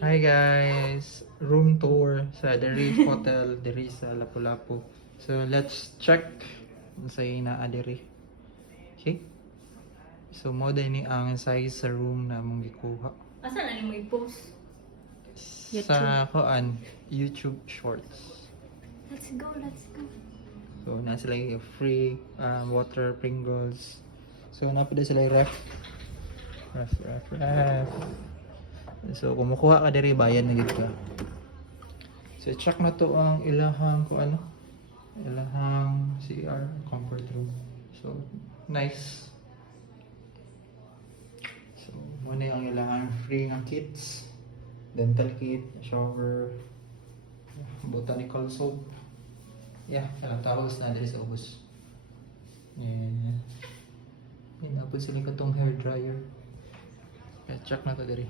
Hi guys! Room tour sa The Reef Hotel diri sa Lapu-Lapu. So let's check sa ina diri. Okay? So mo ni ang size sa room na mong gikuha. Asa na ni mo i-post? Sa koan YouTube Shorts. Let's go, let's go. So na sila yung free water Pringles. So napila sila yung ref. So kumukuha ka diri bayan na gid ka. So check na to ang ilahang ko ano. Ilahang CR comfort room. So nice. So muna ang ilahang free ng kits. Dental kit, shower, botanical soap. Yeah, towels na diri sa ubos. Yeah. Inapos sila katong hair dryer. Check na to diri.